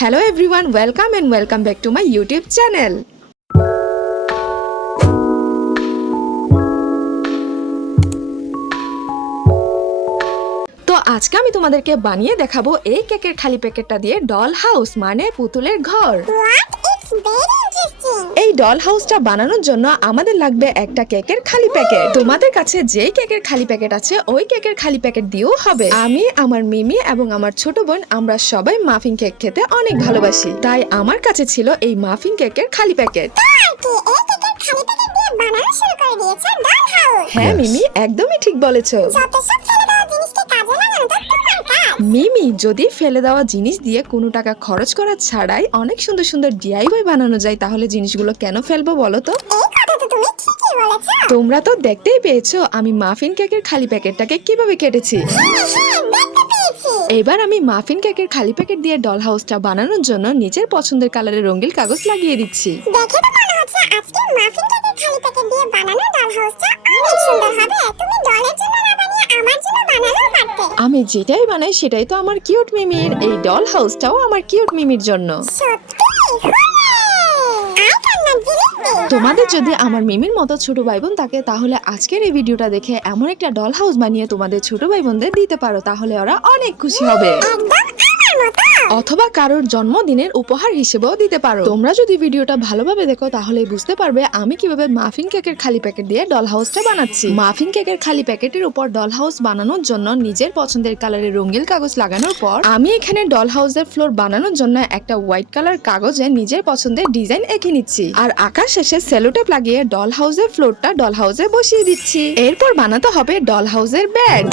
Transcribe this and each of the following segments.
Hello everyone, welcome and welcome back to my YouTube channel. তো আজকে আমি তোমাদেরকে বানিয়ে দেখাবো এই কেকের খালি প্যাকেটটা দিয়ে ডল হাউস মানে পুতুলের ঘর। এই ডল হাউসটা বানানোর জন্য আমাদের লাগবে একটা কেকের খালি প্যাকেট। তোমাদের কাছে যেই কেকের খালি প্যাকেট আছে ওই কেকের খালি প্যাকেট দিয়েও হবে। আমি, আমার মিমি এবং আমার ছোট বোন আমরা সবাই মাফিন কেক খেতে অনেক ভালোবাসি, তাই আমার কাছে ছিল এই মাফিন কেকের খালি প্যাকেট। হ্যাঁ মিমি, একদমই ঠিক বলেছো। মিমি, যদি ফেলে দেওয়া জিনিস দিয়ে কোনো টাকা খরচ করা ছাড়াই অনেক সুন্দর সুন্দর ডিআইওয়াই বানানো যায়, তাহলে জিনিসগুলো কেন ফেলবো বলো তো? তোমরা তো দেখতেই পেয়েছো আমি মাফিন কেকের খালি প্যাকেটটাকে কিভাবে কেটেছি। এবার আমি মাফিন কেকের খালি প্যাকেট দিয়ে ডল হাউসটা বানানোর জন্য নিজের পছন্দের কালারের রঙিন কাগজ লাগিয়ে দিচ্ছি। আমি যেটাই বানাই সেটাই তো আমার কিউট মিমির। এই ডল হাউসটাও আমার কিউট মিমির জন্য। তোমাদের যদি আমার মিমির মতো ছোট ভাই বোন থাকে তাহলে আজকের এই ভিডিওটা দেখে এমন একটা ডল হাউস বানিয়ে তোমাদের ছোট ভাই বোনদের দিতে পারো, তাহলে ওরা অনেক খুশি হবে। অথবা কারোর জন্মদিনের উপহার হিসেবেও দিতে পারো। তোমরা যদি ভিডিওটা ভালোভাবে দেখো তাহলে বুঝতে পারবে আমি কিভাবে মাফিন কেকের খালি প্যাকেট দিয়ে ডল হাউসটা বানাচ্ছি। মাফিন কেকের খালি প্যাকেটের উপর ডল হাউস বানানোর জন্য নিজের পছন্দের কালারের রঙিন কাগজ লাগানোর পর আমি এখানে ডল হাউসের ফ্লোর বানানোর জন্য একটা হোয়াইট কালার কাগজে নিজের পছন্দের ডিজাইন এঁকে নিচ্ছি। আর আঁকার শেষে সেলোটেপ লাগিয়ে ডল হাউসের ফ্লোরটা ডল হাউসে বসিয়ে দিচ্ছি। এরপর বানাতে হবে ডল হাউসের বেড।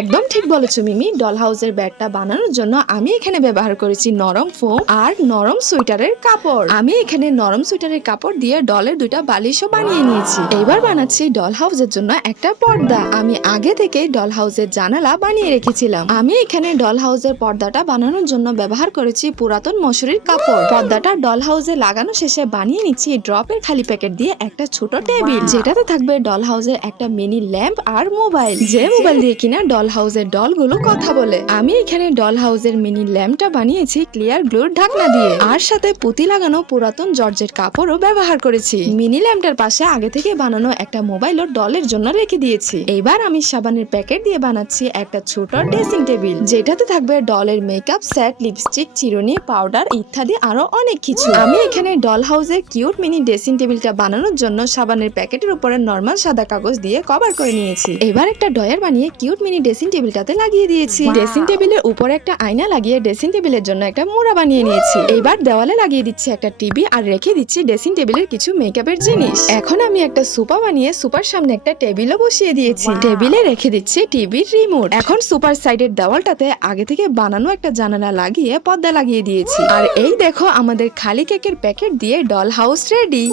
একদম ঠিক বলেছো মিমি। ডল হাউসের ব্যাগটা বানানোর জন্য আমি এখানে ব্যবহার করেছি নরম ফোম আর নরম সুইটারের কাপড়। আমি এখানে নরম সুইটারের কাপড় দিয়ে ডলের দুইটা বালিশও বানিয়ে নিয়েছি। এবার বানাচ্ছি ডল হাউসের জন্য একটা পর্দা। আমি আগে থেকে ডল হাউসের জানালা বানিয়ে রেখেছিলাম। আমি এখানে ডল হাউসের পর্দাটা বানানোর জন্য ব্যবহার করেছি পুরাতন মসুরির কাপড়। পর্দাটা ডল হাউসে লাগানো শেষে বানিয়ে নিচ্ছি ড্রপের খালি প্যাকেট দিয়ে একটা ছোট টেবিল, যেটাতে থাকবে ডল হাউসের একটা মিনি ল্যাম্প আর মোবাইল, যে মোবাইল দিয়ে কিনা ডল হাউসের ডলগুলো কথা বলে। আমি এখানে ডল হাউসের মিনি ল্যাম্পটা বানিয়েছি ক্লিয়ার গ্লুর ঢাকনা দিয়ে, আর সাথে পুঁতি লাগানো পুরাতন জর্জেট কাপড়ও ব্যবহার করেছি। মিনি ল্যাম্পটার পাশে আগে থেকে বানানো একটা মোবাইলও ডলের জন্য রেখে দিয়েছি। এবার আমি সাবানের প্যাকেট দিয়ে বানাচ্ছি একটা ছোট ড্রেসিং টেবিল, যেটাতে থাকবে ডলের মেকআপ সেট, লিপস্টিক, চিরুনি, পাউডার ইত্যাদি আরো অনেক কিছু। আমি এখানে ডল হাউসের কিউট মিনি ড্রেসিং টেবিলটা বানানোর জন্য সাবানের প্যাকেটের উপরে নরমাল সাদা কাগজ দিয়ে কভার করে নিয়েছি। এবার একটা ডয়ার বানিয়ে কিউট মিনি ড্রেসিং টেবিলটাতে লাগিয়ে দিয়েছি। ড্রেসিং টেবিলের উপরে একটা আয়না লাগিয়ে ড্রেসিং টেবিলের জন্য একটা মোড়া বানিয়ে নিয়েছি। এবার দেওয়ালে লাগিয়ে দিচ্ছি একটা টিভি আর রেখে দিচ্ছি ড্রেসিং টেবিলের কিছু মেকআপের জিনিস। এখন আমি একটা সোফা বানিয়ে সোফার সামনে একটা টেবিলও বসিয়ে দিয়েছি। টেবিলে রেখে দিচ্ছি টিভির রিমোট। এখন সোফার সাইডের দেওয়ালটাতে আগে থেকে বানানো একটা জানালা লাগিয়ে পর্দা লাগিয়ে দিয়েছি। আর এই দেখো আমাদের খালি কেকের প্যাকেট দিয়ে doll house ready.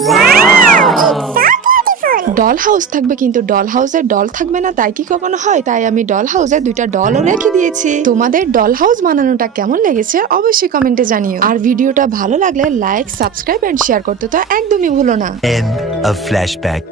Doll house থাকবে কিন্তু ডল হাউসের ডল থাকবে না, তাই কি কখনো হয়? তাই আমি ডল হাউসে দুইটা ডলও রেখে দিয়েছি। তোমাদের ডল হাউস বানানোটা কেমন লেগেছে অবশ্যই কমেন্টে জানিও। আর ভিডিওটা ভালো লাগলে লাইক, সাবস্ক্রাইব এন্ড শেয়ার করতে তো একদমই ভুলো না। End of flashback.